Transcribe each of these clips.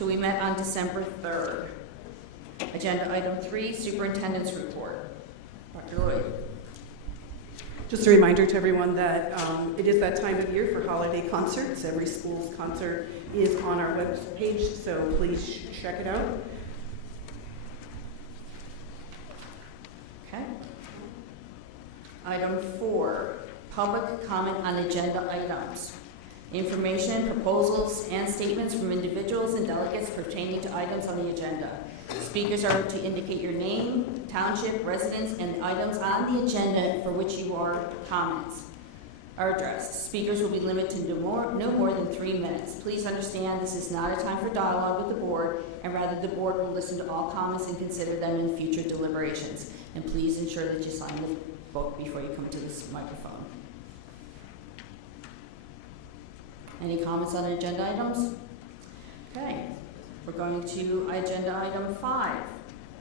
So we met on December 3rd. Agenda item 3, superintendent's report. Dr. Lloyd. Just a reminder to everyone that it is that time of year for holiday concerts. Every school's concert is on our webpage, so please check it out. Okay. Item 4, public comment on agenda items. Information, proposals, and statements from individuals and delegates pertaining to items on the agenda. Speakers are to indicate your name, township, residence, and the items on the agenda for which you are comments are addressed. Speakers will be limited to no more than 3 minutes. Please understand this is not a time for dialogue with the board, and rather the board will listen to all comments and consider them in future deliberations. And please ensure that you sign the book before you come to this microphone. Any comments on agenda items? Okay. We're going to agenda item 5,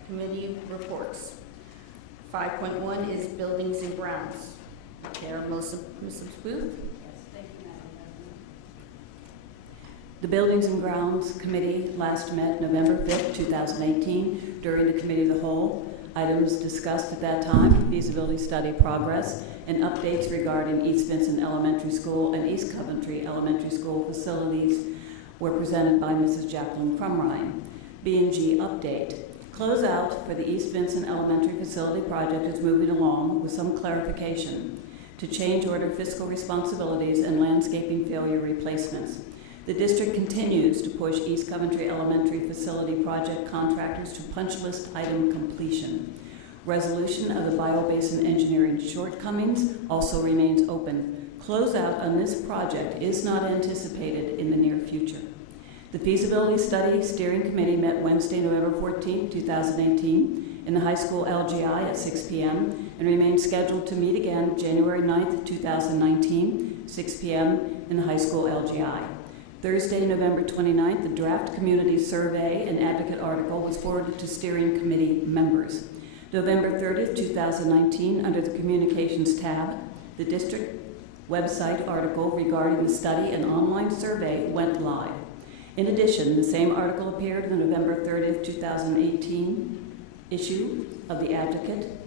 committee reports. 5.1 is buildings and grounds. Chair Mrs. Booth. The Buildings and Grounds Committee last met November 5th, 2018 during the Committee of the Whole. Items discussed at that time, feasibility study progress, and updates regarding East Vincent Elementary School and East Coventry Elementary School facilities were presented by Mrs. Jacqueline Crumrine. B&G update. Closeout for the East Vincent Elementary Facility project is moving along with some clarification to change order fiscal responsibilities and landscaping failure replacements. The district continues to push East Coventry Elementary Facility project contractors to punch list item completion. Resolution of the Biobasin engineering shortcomings also remains open. Closeout on this project is not anticipated in the near future. The Feasibility Study Steering Committee met Wednesday, November 14, 2018 in the high school LGI at 6 p.m. and remains scheduled to meet again January 9, 2019, 6 p.m. in the high school LGI. Thursday, November 29th, the draft community survey and advocate article was forwarded to steering committee members. November 30th, 2019, under the communications tab, the district website article regarding the study and online survey went live. In addition, the same article appeared in the November 30th, 2018 issue of the Advocate.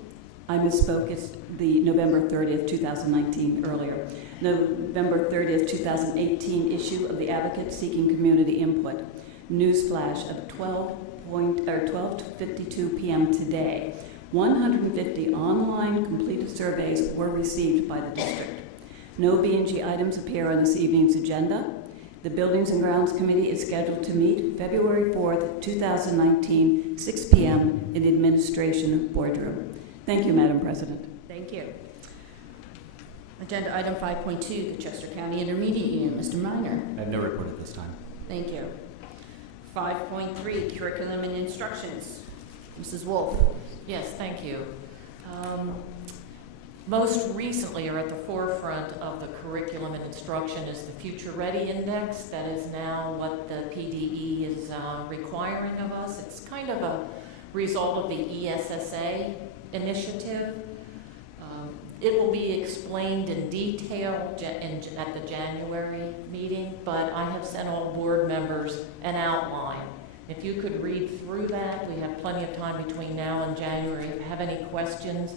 I misspoke, it's the November 30th, 2019 earlier. November 30th, 2018 issue of the Advocate seeking community input. Newsflash of 12:52 p.m. today. 150 online completed surveys were received by the district. No B&G items appear on this evening's agenda. The Buildings and Grounds Committee is scheduled to meet February 4th, 2019, 6 p.m. in the Administration Boardroom. Thank you, Madam President. Thank you. Agenda item 5.2, the Chester County Intermediate Union. Mr. Minor. I have no report at this time. Thank you. 5.3, curriculum and instructions. Mrs. Wolf. Yes, thank you. Most recently, or at the forefront of the curriculum and instruction, is the Future Ready Index. That is now what the PDE is requiring of us. It's kind of a result of the ESSA initiative. It will be explained in detail at the January meeting, but I have sent all board members an outline. If you could read through that, we have plenty of time between now and January. If you have any questions,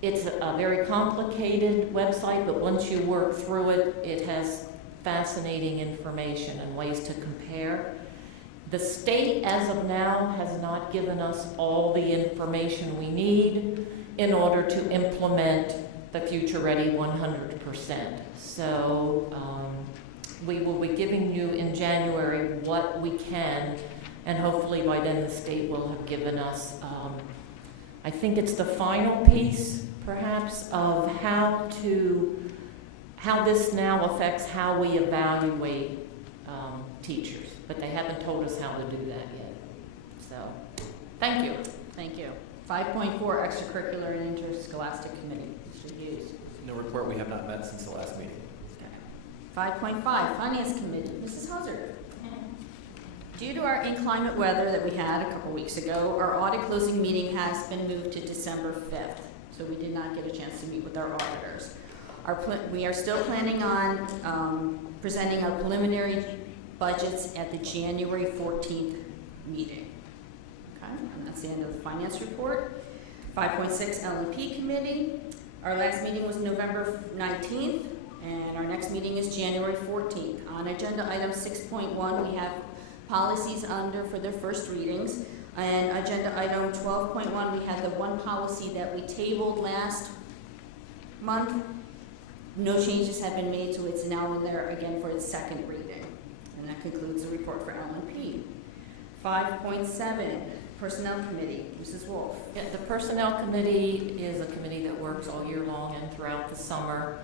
it's a very complicated website, but once you work through it, it has fascinating information and ways to compare. The state, as of now, has not given us all the information we need in order to implement the Future Ready 100%. So we will be giving you in January what we can, and hopefully by then the state will have given us, I think it's the final piece, perhaps, of how this now affects how we evaluate teachers, but they haven't told us how to do that yet. So, thank you. Thank you. 5.4, extracurricular and interscholastic committee. Mr. Hughes. No report. We have not met since the last meeting. Okay. 5.5, finance committee. Mrs. Hazard. Due to our inclement weather that we had a couple weeks ago, our audit closing meeting has been moved to December 5th, so we did not get a chance to meet with our auditors. We are still planning on presenting our preliminary budgets at the January 14th meeting. Okay, and that's the end of the finance report. 5.6 L&P committee. Our last meeting was November 19th, and our next meeting is January 14th. On agenda item 6.1, we have policies under for their first readings. And agenda item 12.1, we had the one policy that we tabled last month. No changes have been made, so it's now in there again for its second reading. And that concludes the report for L&P. 5.7, Personnel Committee. Mrs. Wolf. Yeah, the Personnel Committee is a committee that works all year long and throughout the summer.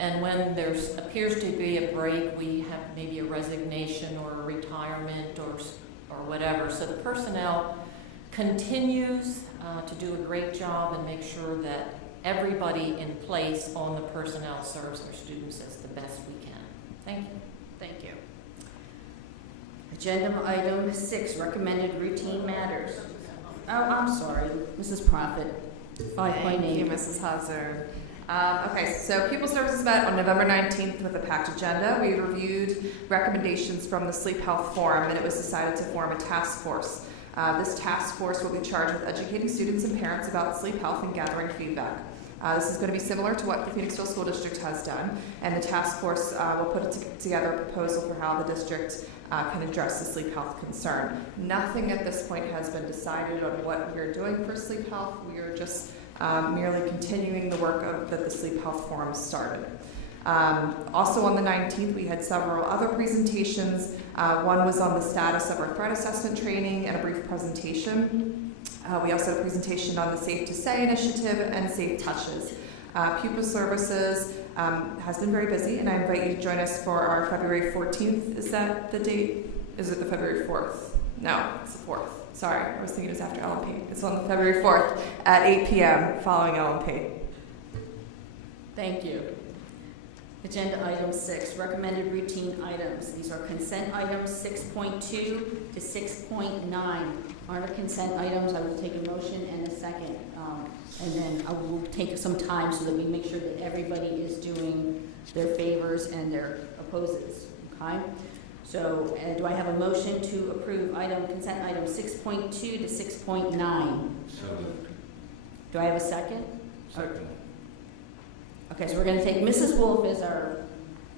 And when there appears to be a break, we have maybe a resignation or a retirement or whatever. So the personnel continues to do a great job and make sure that everybody in place on the personnel serves our students as the best we can. Thank you. Thank you. Agenda item 6, recommended routine matters. Oh, I'm sorry, Mrs. Prophet. 5.8. Thank you, Mrs. Hazard. Okay, so Pupil Services met on November 19th with a packed agenda. We reviewed recommendations from the Sleep Health Forum, and it was decided to form a task force. This task force will be charged with educating students and parents about sleep health and gathering feedback. This is going to be similar to what the Phoenixville School District has done, and the task force will put together a proposal for how the district can address the sleep health concern. Nothing at this point has been decided on what we are doing for sleep health. We are just merely continuing the work that the Sleep Health Forum started. Also on the 19th, we had several other presentations. One was on the status of our threat assessment training and a brief presentation. We also had a presentation on the Safe to Say initiative and Safe Touches. Pupil Services has been very busy, and I invite you to join us for our February 14th. Is that the date? Is it the February 4th? No, it's the 4th. Sorry, I was thinking it was after L&P. It's on the February 4th at 8 p.m. following L&P. Thank you. Agenda item 6, recommended routine items. These are consent items 6.2 to 6.9. Under consent items, I will take a motion and a second. And then I will take some time so that we make sure that everybody is doing their favors and their opposes. Okay? So do I have a motion to approve consent item 6.2 to 6.9? So moved. Do I have a second? Second. Okay, so we're going to take Mrs. Wolf as our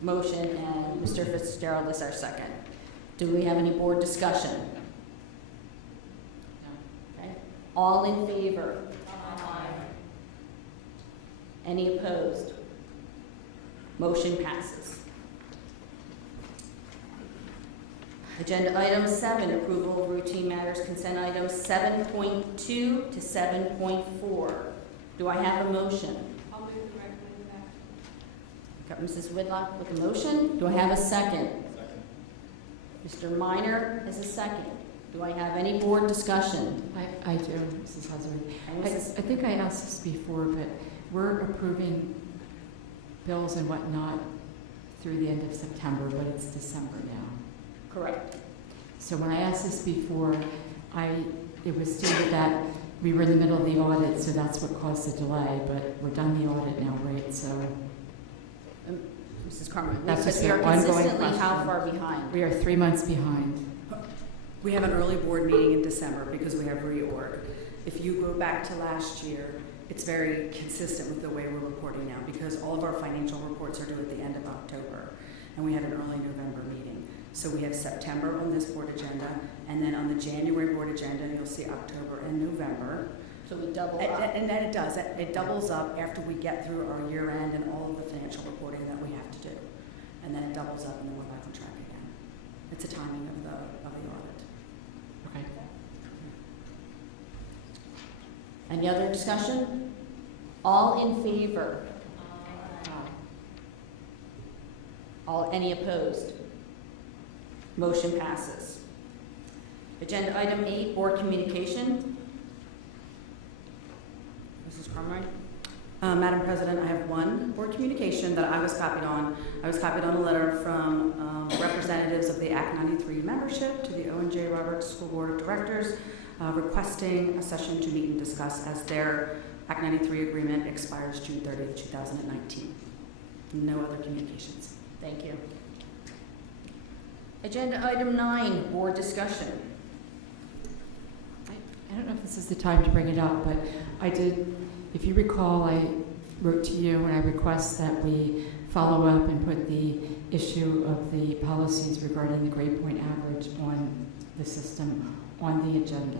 motion and Mr. Fitzgerald as our second. Do we have any board discussion? No. Okay. All in favor? Aye. Any opposed? Motion passes. Agenda item 7, approval of routine matters, consent items 7.2 to 7.4. Do I have a motion? I'll move the recommended action. Got Mrs. Whitlock with a motion. Do I have a second? Second. Mr. Minor is a second. Do I have any board discussion? I do, Mrs. Husband. And I Mrs. think I asked this before, but we're approving bills and whatnot through the end of September, but it's December now. Correct. So when I asked this before, it was stated that we were in the middle of the audit, so that's what caused the delay, but we're done the audit now, right? So Mrs. Carmen, That's we just are an ongoing consistently how question. far behind? we are 3 months behind. We have an early board meeting in December because we have reorg. If you go back to last year, it's very consistent with the way we're reporting now because all of our financial reports are due at the end of October, and we had an early November meeting. So we have September on this board agenda, and then on the January board agenda, you'll see October and November. So we double And, up. and then it does, it doubles up after we get through our year end and all of the financial reporting that we have to do. And then it doubles up and then we're back on track again. It's a timing of the audit. Okay. Any other discussion? All in favor? Any opposed? Motion passes. Agenda item 8, board communication. Mrs. Carmine? Madam President, I have one board communication that I was copied on. I was copied on a letter from representatives of the Act 93 membership to the O&J Roberts School Board of Directors requesting a session to meet and discuss as their Act 93 agreement expires June 30th, 2019. No other communications. Thank you. Agenda item 9, board discussion. I don't know if this is the time to bring it up, but I did, if you recall, I wrote to you and I request that we follow up and put the issue of the policies regarding the grade point average on the system on the agenda.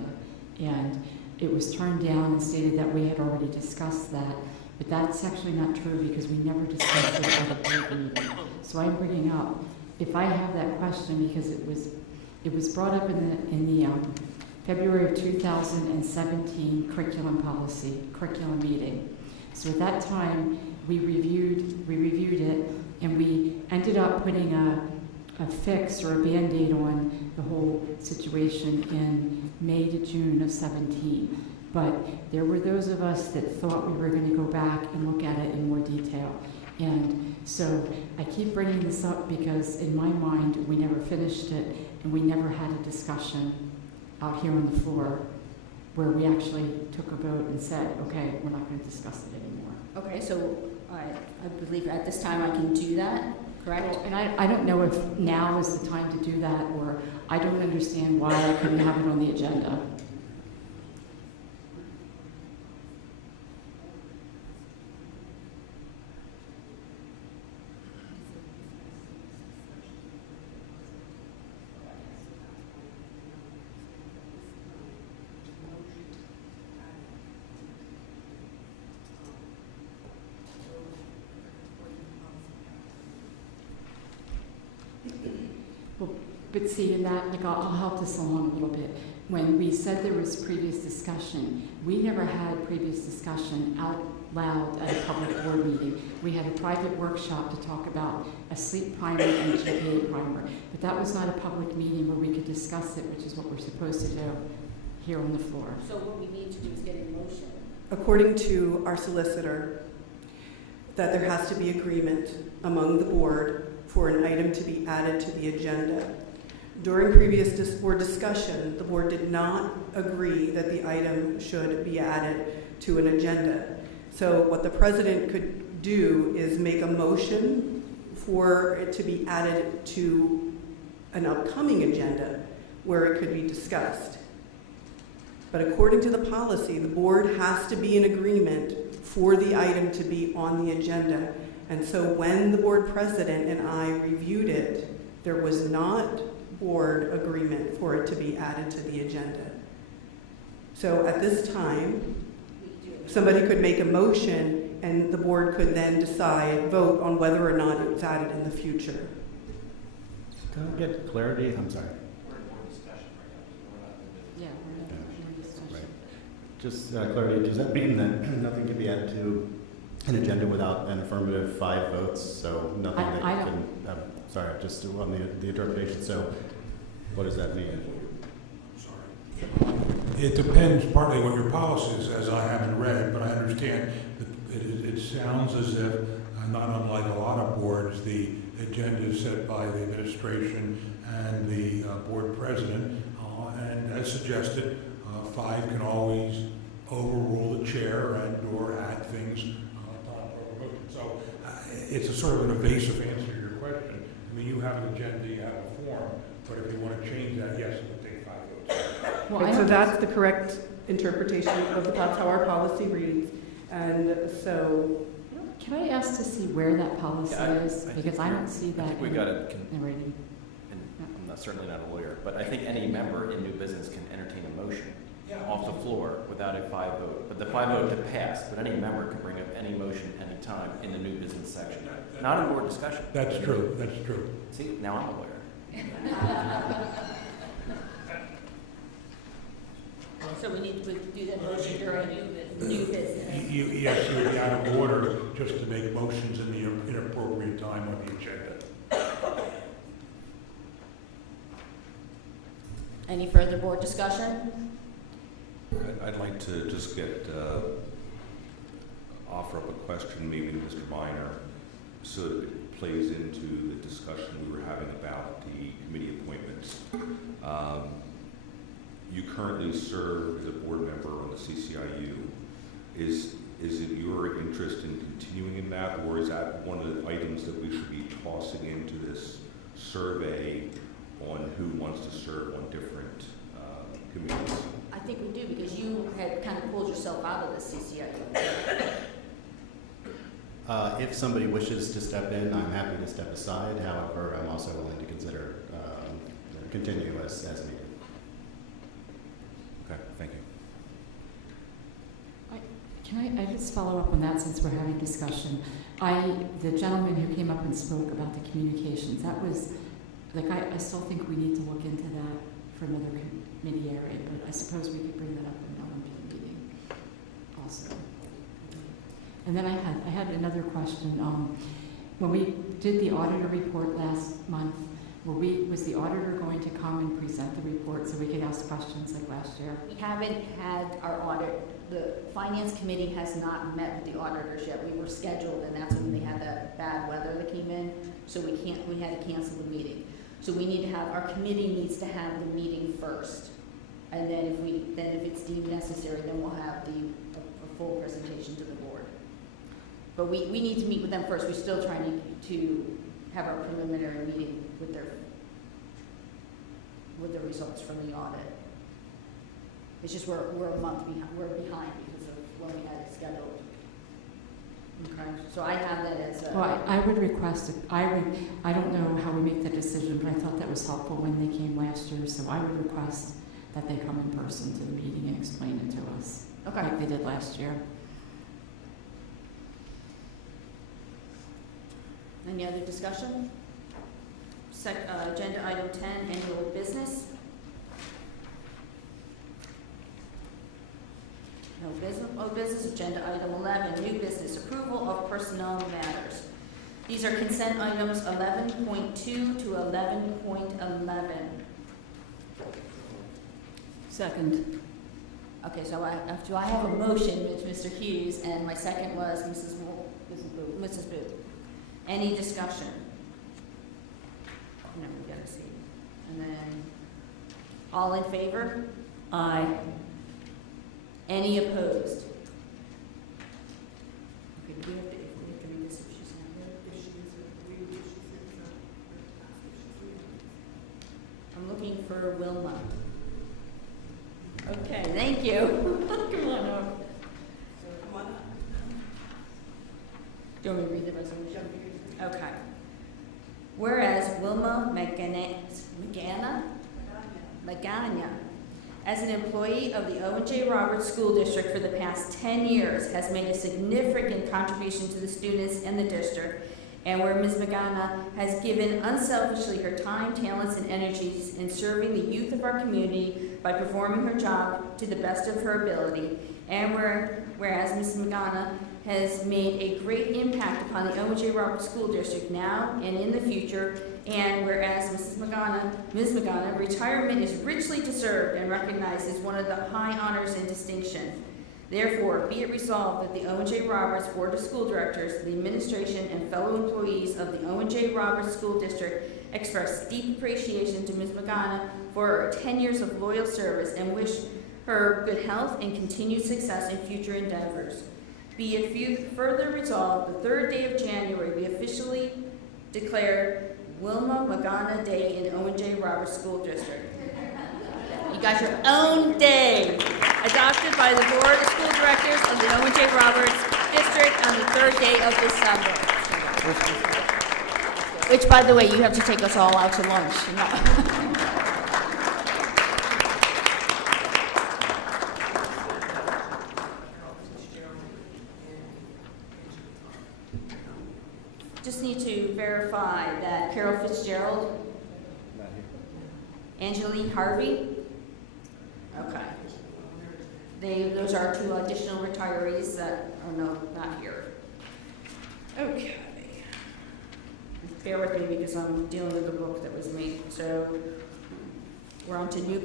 And it was turned down and stated that we had already discussed that, but that's actually not true because we never discussed it at a board meeting. So I'm bringing up, if I have that question, because it was brought up in the February of 2017 curriculum meeting. So at that time, we reviewed it, and we ended up putting a fix or a Band-Aid on the whole situation in May to June of 17. But there were those of us that thought we were going to go back and look at it in more detail. And so I keep bringing this up because in my mind, we never finished it, and we never had a discussion out here on the floor where we actually took a vote and said, okay, we're not going to discuss it anymore. Okay, so I believe at this time I can do that, correct? And I don't know if now is the time to do that, or I don't understand why I couldn't have it on the agenda. But see, in that, like, I'll help this along a little bit. When we said there was previous discussion, we never had previous discussion out loud at a public board meeting. We had a private workshop to talk about a sleep primer and a GPA primer. But that was not a public meeting where we could discuss it, which is what we're supposed to do here on the floor. So what we need to do is get a motion. According to our solicitor, that there has to be agreement among the board for an item to be added to the agenda. During previous board discussion, the board did not agree that the item should be added to an agenda. So what the president could do is make a motion for it to be added to an upcoming agenda where it could be discussed. But according to the policy, the board has to be in agreement for the item to be on the agenda. And so when the board president and I reviewed it, there was not board agreement for it to be added to the agenda. So at this time, somebody could make a motion and the board could then vote on whether or not it's added in the future. Can I get clarity? I'm sorry. Yeah, we're not discussing. Right. Just clarity, does that mean that nothing can be added to an agenda without an affirmative 5 votes? So nothing that I you don't- can, sorry, just on the interpretation. So what does that mean? It depends partly what your policy is, as I haven't read, but I understand that it sounds as if, not unlike a lot of boards, the agenda is set by the administration and the board president, and as suggested, 5 can always overrule the chair and or add things upon proper motion. So it's a sort of an evasive answer to your question. I mean, you have an agenda, you have a form, but if you want to change that, yes, it would take 5 votes. Well, I Right, so don't- that's the correct interpretation that's how our policy reads. And so Can I ask to see where that policy is? Because I don't see that. I think we in got it, the writing. and I'm certainly not a lawyer, but I think any member in new business can entertain a motion off the floor without a 5 vote. But the 5 vote to pass, but any member can bring up any motion anytime in the new business section. Not in board discussion. That's true, that's true. See, now I'm a lawyer. So we need to do that motion during new business. Yes, you would be out of order just to make motions in the inappropriate time on the agenda. Any further board discussion? I'd like to just offer up a question, maybe to Mr. Minor, so that it plays into the discussion we were having about the committee appointments. You currently serve as a board member on the CCIU. Is it your interest in continuing in that, or is that one of the items that we should be tossing into this survey on who wants to serve on different committees. I think we do, because you had kind of pulled yourself out of the CCIO. If somebody wishes to step in, I'm happy to step aside. However, I'm also willing to consider continue as needed. Okay, thank you. Can I just follow up on that since we're having discussion? The gentleman who came up and spoke about the communications, that was, like, I still think we need to look into that for another committee area, but I suppose we could bring that up in an OMB meeting also. And then I had another question. When we did the auditor report last month, was the auditor going to come and present the report so we could ask questions like last year? We haven't had our audit, the finance committee has not met with the auditors yet. We were scheduled, and that's when they had that bad weather that came in, so we had to cancel the meeting. So we need to have, our committee needs to have the meeting first. And then if it's deemed necessary, then we'll have a full presentation to the board. But we need to meet with them first. We're still trying to have our preliminary meeting with the results from the audit. It's just we're a month behind. We're behind because of when we had it scheduled. Okay, so I have that as a. Well, I would request, I don't know how we make the decision, but I thought that was helpful when they came last year, so I would request that they come in person to the meeting and explain it to us. Okay. Like they did last year. Any other discussion? Agenda item 10, annual business. No business. Oh, business. Agenda item 11, new business, approval of personnel matters. These are consent items 11.2 to 11.11. Second. Okay, so do I have a motion with Mr. Hughes, and my second was Mrs. Booth. Any discussion? No, we gotta see. And then, all in favor? Aye. Any opposed? Okay, do we have to read this if she's not here? I'm looking for Wilma. Okay, thank you. Come on over. Do you want me to read the resolution? Okay. Whereas Wilma Magana, as an employee of the Owen J. Roberts School District for the past 10 years, has made a significant contribution to the students and the district, and where Ms. Magana has given unselfishly her time, talents, and energies in serving the youth of our community by performing her job to the best of her ability, and whereas Ms. Magana has made a great impact upon the Owen J. Roberts School District now and in the future, and whereas Ms. Magana, retirement is richly deserved and recognized as one of the high honors and distinction. Therefore, be it resolved that the Owen J. Roberts Board of School Directors, the administration, and fellow employees of the Owen J. Roberts School District express deep appreciation to Ms. Magana for her 10 years of loyal service and wish her good health and continued success in future endeavors. Be it further resolved, the third day of January be officially declared Wilma Magana Day in Owen J. Roberts School District. You got your own day, adopted by the Board of School Directors of the Owen J. Roberts District on the third day of December. Which, by the way, you have to take us all out to lunch. Just need to verify that Carol Fitzgerald, Angeline Harvey. Okay. Those are two additional retirees that are not here. Okay. Bear with me because I'm dealing with the book that was made. So we're on to new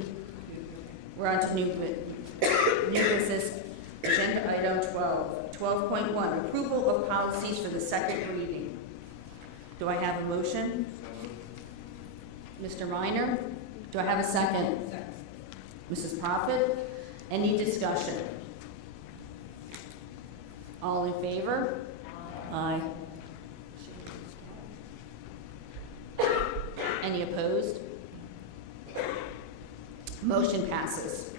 business. Agenda item 12. 12.1, approval of policies for the second reading. Do I have a motion? Mr. Reiner? Do I have a second? Mrs. Prophet? Any discussion? All in favor? Aye. Any opposed? Motion passes.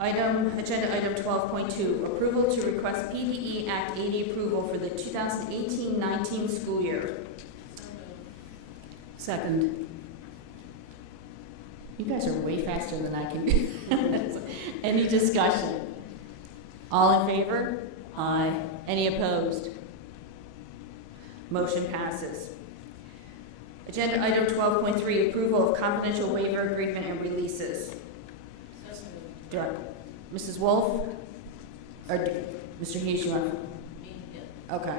Agenda item 12.2, approval to request PDE Act 80 approval for the 2018-19 school year. Second. You guys are way faster than I can be. Any discussion? All in favor? Aye. Any opposed? Motion passes. Agenda item 12.3, approval of confidential waiver agreement and releases. Do I, Mrs. Wolf? Or Mr. Hughes, you want? Okay.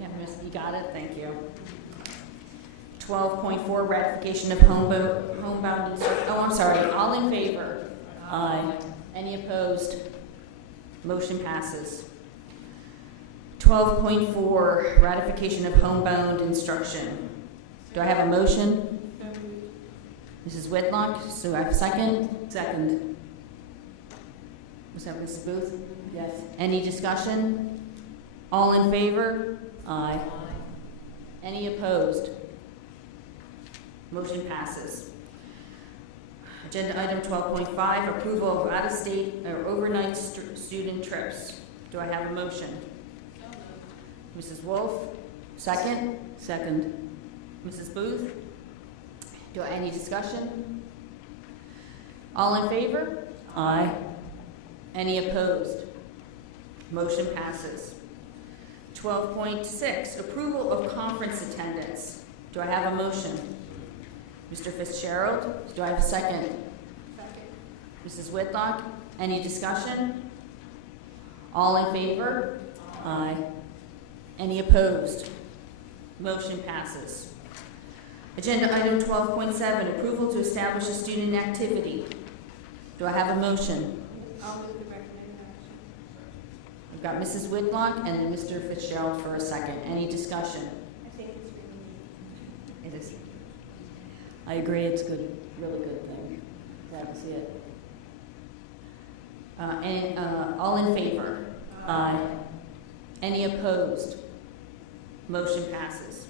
Yeah, Miss, you got it, thank you. 12.4, ratification of homebound instruction. Oh, I'm sorry, all in favor? Aye. Any opposed? Motion passes. 12.4, ratification of homebound instruction. Do I have a motion? Mrs. Whitlock, so I have a second? Second. Was that Mrs. Booth? Yes. Any discussion? All in favor? Aye. Any opposed? Motion passes. Agenda item 12.5, approval of out-of-state or overnight student trips. Do I have a motion? Mrs. Wolf, second. Second. Mrs. Booth? Do I, any discussion? All in favor? Aye. Any opposed? Motion passes. 12.6, approval of conference attendance. Do I have a motion? Mr. Fitzgerald, do I have a second? Mrs. Whitlock, any discussion? All in favor? Aye. Any opposed? Motion passes. Agenda item 12.7, approval to establish a student activity. Do I have a motion? I'll move the recommended action. We've got Mrs. Whitlock and then Mr. Fitzgerald for a second. Any discussion? I think it's really neat. It is. I agree, it's good, really good thing. Glad to see it. All in favor? Aye. Any opposed? Motion passes.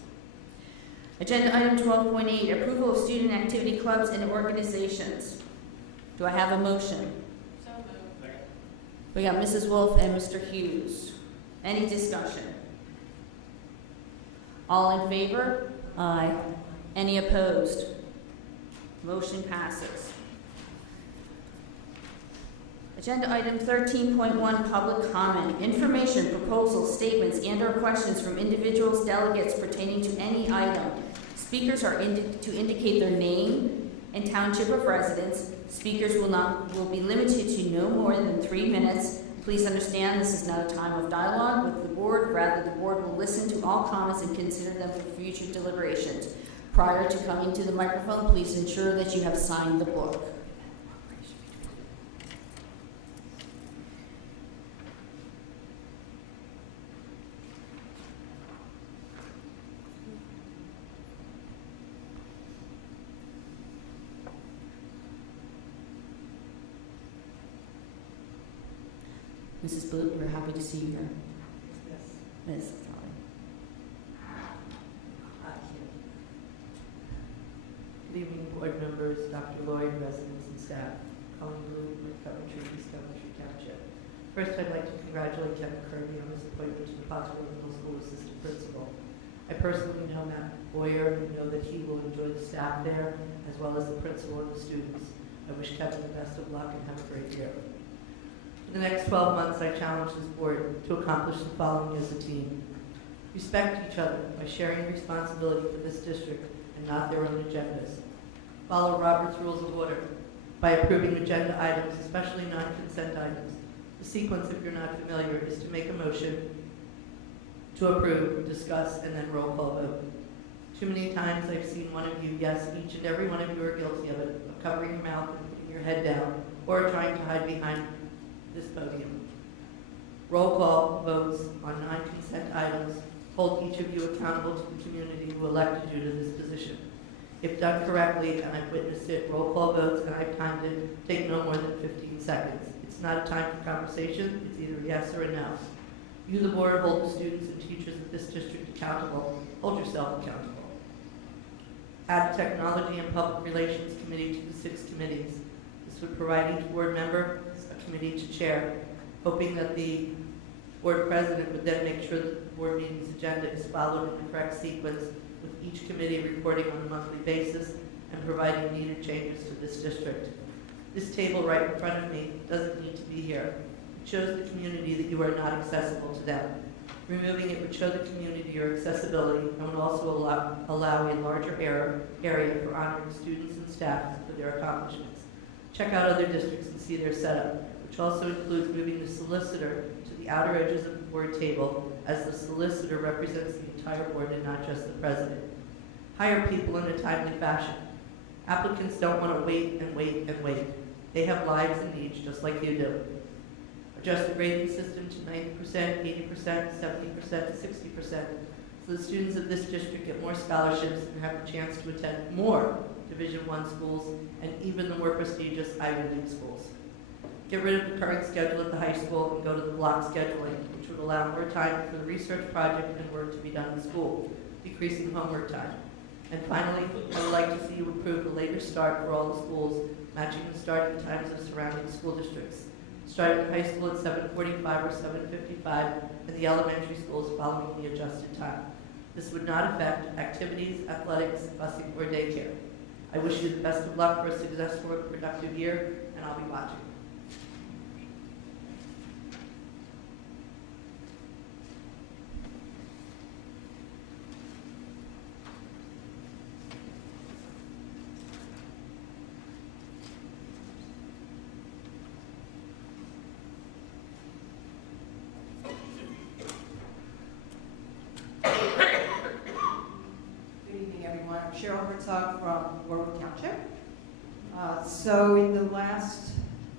Agenda item 12.8, approval of student activity clubs and organizations. Do I have a motion? So moved. We got Mrs. Wolf and Mr. Hughes. Any discussion? All in favor? Aye. Any opposed? Motion passes. Agenda item 13.1, public comment. Information, proposals, statements, and/or questions from individuals, delegates pertaining to any item. Speakers are to indicate their name and township of residence. Speakers will be limited to no more than 3 minutes. Please understand this is not a time of dialogue with the board. Rather, the board will listen to all comments and consider them for future deliberations. Prior to coming to the microphone, please ensure that you have signed the book. Mrs. Blute, we're happy to see you here. Yes. Ms. Sorry. Good evening, board members, Dr. Lloyd, residents and staff. Colleen Blue with Coventry, East Coventry Township. First, I'd like to congratulate Kevin Kirby on his appointment to the Pottsville Middle School Assistant Principal. I personally know Matt Boyer and know that he will enjoy the staff there, as well as the principal and the students. I wish Kevin the best of luck and have a great year. For the next 12 months, I challenge this board to accomplish the following as a team. Respect each other by sharing responsibility for this district and not their own agendas. Follow Robert's Rules of Order by approving agenda items, especially non-consent items. The sequence, if you're not familiar, is to make a motion to approve, discuss, and then roll call vote. Too many times I've seen one of you, yes, each and every one of you are guilty of it, of covering your mouth and putting your head down, or trying to hide behind this podium. Roll call votes on non-consent items hold each of you accountable to the community who elected you to this position. If done correctly, and I've witnessed it, roll call votes, and I've timed it, take no more than 15 seconds. It's not a time for conversation, it's either a yes or a no. You, the board, hold the students and teachers of this district accountable. Hold yourself accountable. Add Technology and Public Relations Committee to the 6 committees. This would provide each board member a committee to chair, hoping that the board president would then make sure that the board meeting's agenda is followed in the correct sequence, with each committee reporting on a monthly basis and providing needed changes to this district. This table right in front of me doesn't need to be here. It shows the community that you are not accessible to them. Removing it would show the community your accessibility and would also allow a larger area for honoring students and staff for their accomplishments. Check out other districts and see their setup, which also includes moving the solicitor to the outer edges of the board table, as the solicitor represents the entire board and not just the president. Hire people in a timely fashion. Applicants don't want to wait and wait and wait. They have lives and needs just like you do. Adjust the grading system to 90%, 80%, 70%, 60%, so the students of this district get more scholarships and have the chance to attend more Division I schools and even the more prestigious Ivy League schools. Get rid of the current schedule at the high school and go to the block scheduling, which would allow more time for the research project and work to be done in school, decreasing homework time. And finally, I would like to see you approve a later start for all the schools, matching the starting times of surrounding school districts. Starting high school at 7:45 or 7:55, and the elementary schools following the adjusted time. This would not affect activities, athletics, busing, or daycare. I wish you the best of luck for a successful and productive year, and I'll be watching. Cheryl Herzog from Warwick Township. So in the last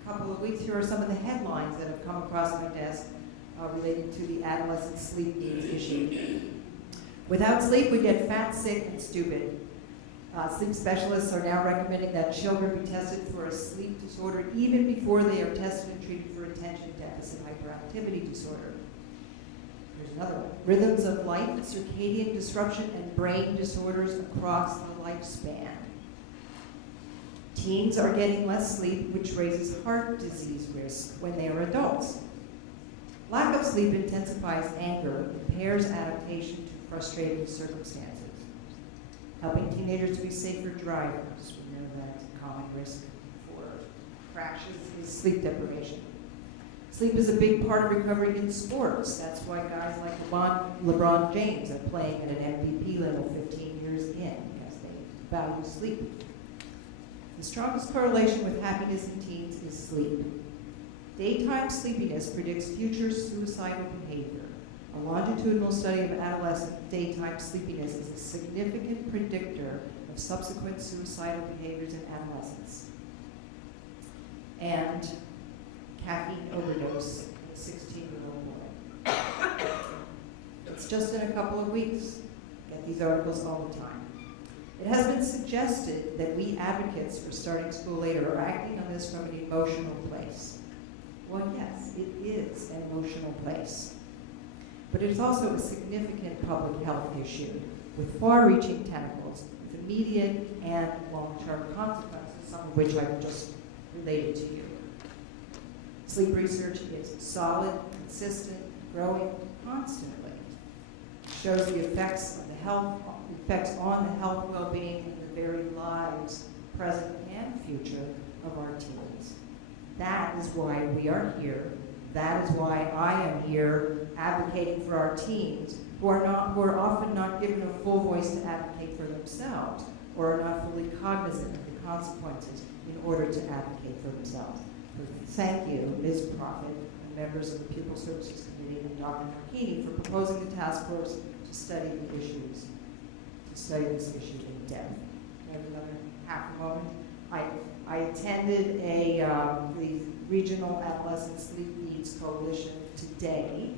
couple of weeks, here are some of the headlines that have come across my desk related to the adolescent sleep needs issue. Without sleep, we get fat, sick, and stupid. Sleep specialists are now recommending that children be tested for a sleep disorder even before they are tested and treated for attention deficit hyperactivity disorder. Here's another one. Rhythms of life, circadian disruption, and brain disorders across the lifespan. Teens are getting less sleep, which raises heart disease risk when they are adults. Lack of sleep intensifies anger, impairs adaptation to frustrating circumstances. Helping teenagers to be safer drivers. We know that a common risk for crashes is sleep deprivation. Sleep is a big part of recovery in sports. That's why guys like LeBron James are playing at an MVP level 15 years in, because they value sleep. The strongest correlation with happiness in teens is sleep. Daytime sleepiness predicts future suicidal behavior. A longitudinal study of adolescent daytime sleepiness is a significant predictor of subsequent suicidal behaviors in adolescence. And caffeine overdose in a 16-year-old boy. It's just in a couple of weeks. Get these articles all the time. It has been suggested that we advocates for starting school later are acting on this from an emotional place. Well, yes, it is an emotional place. But it is also a significant public health issue with far-reaching tentacles, with immediate and long-term consequences, some of which I've just related to you. Sleep research is solid, consistent, growing constantly. It shows the effects on the health, well-being, and the very lives, present and future, of our teens. That is why we are here. That is why I am here advocating for our teens who are often not given a full voice to advocate for themselves or are not fully cognizant of the consequences in order to advocate for themselves. Thank you, Ms. Prophet, and members of the Pupil Services Committee, and Dr. Marchini for proposing the task force to study this issue in depth. I have another half a moment. I attended the Regional Adolescent Sleep Needs Coalition today.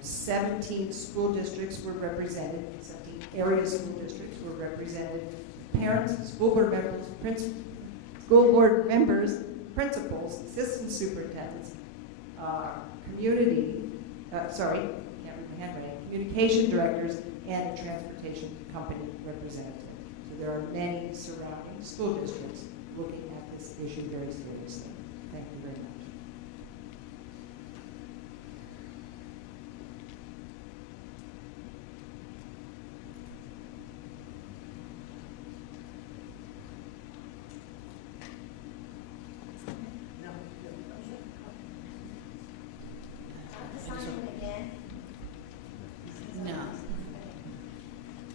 17 school districts were represented, 17 area school districts were represented. Parents, school board members, principals, assistant superintendents, communication directors, and a transportation company representative. There are many surrounding school districts looking at this issue very seriously. Thank you very much. Simon again. No.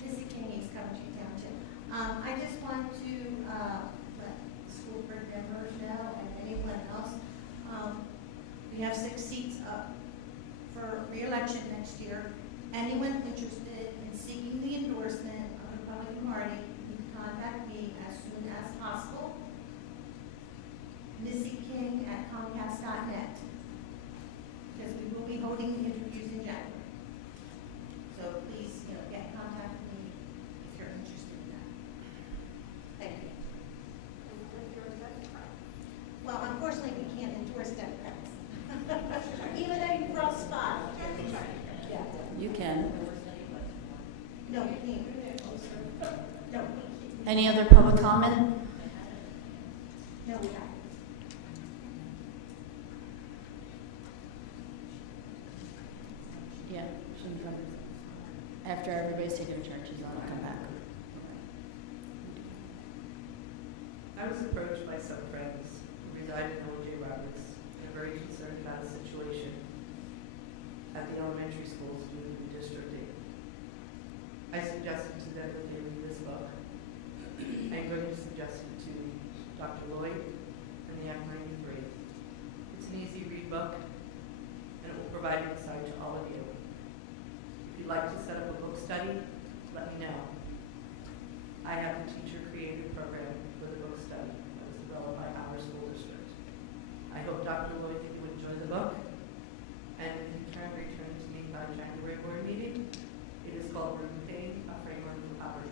Missy King, East Coventry Township. I just want to let school board members know and anyone else, we have 6 seats up for re-election next year. Anyone interested in seeking the endorsement of the Republican Party, you can contact me as soon as possible. Missy King at Comcast.net. Because we will be holding interviews in January. So please, get in contact with me if you're interested in that. Thank you. Well, unfortunately, we can't endorse Democrats. Even though you cross spot. Yeah. You can. No, we can't. No, Any other public comment? no, we don't. Yeah. After everybody's taken their turn, she's on, come back. I was approached by some friends who reside in O.J. Roberts and are very concerned about the situation at the elementary schools due to redistricting. I suggested to them that they read this book. I'm going to suggest it to Dr. Lloyd and the F93. It's an easy read book, and it will provide insight to all of you. If you'd like to set up a book study, let me know. I have the teacher creative program for the book study that was developed by our school district. I hope Dr. Lloyd that you enjoy the book, and in turn return to me by January board meeting. It is called Ruby Payne, a Framework for Poverty.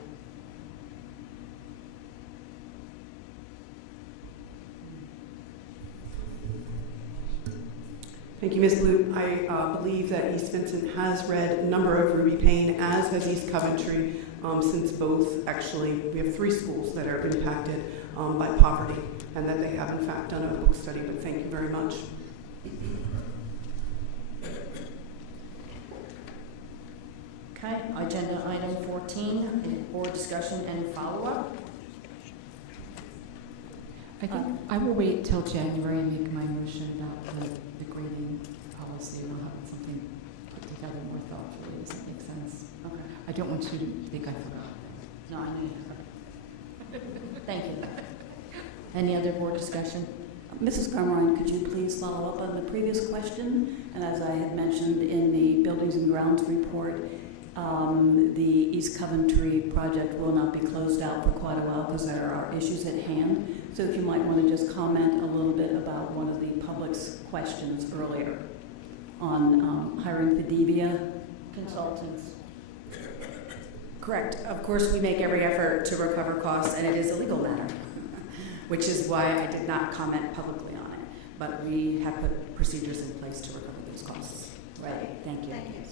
Thank you, Ms. Blue. I believe that East Vincent has read a number of Ruby Payne, as has East Coventry, since both, actually, we have 3 schools that are impacted by poverty, and that they have in fact done a book study, but thank you very much. Okay, agenda item 14, board discussion and follow-up. I think I will wait till January and make my motion about the grading policy, and I'll have something put together more thoughtfully. Does that make sense? Okay. I don't want you to think I forgot. No, I knew you. Thank you. Any other board discussion? Mrs. Carmine, could you please follow up on the previous question? And as I had mentioned in the Buildings and Grounds report, the East Coventry project will not be closed out for quite a while because there are issues at hand. So if you might want to just comment a little bit about one of the public's questions earlier on hiring Fidivia Consultants. Correct. Of course, we make every effort to recover costs, and it is a legal matter, which is why I did not comment publicly on it. But we have put procedures in place to recover those costs. Right. Thank you. Thank you.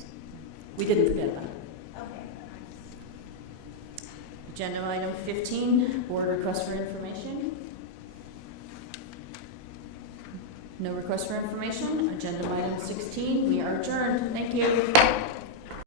We didn't forget about it. Okay. Agenda item 15, board request for information. No request for information. Agenda item 16, we are adjourned. Thank you.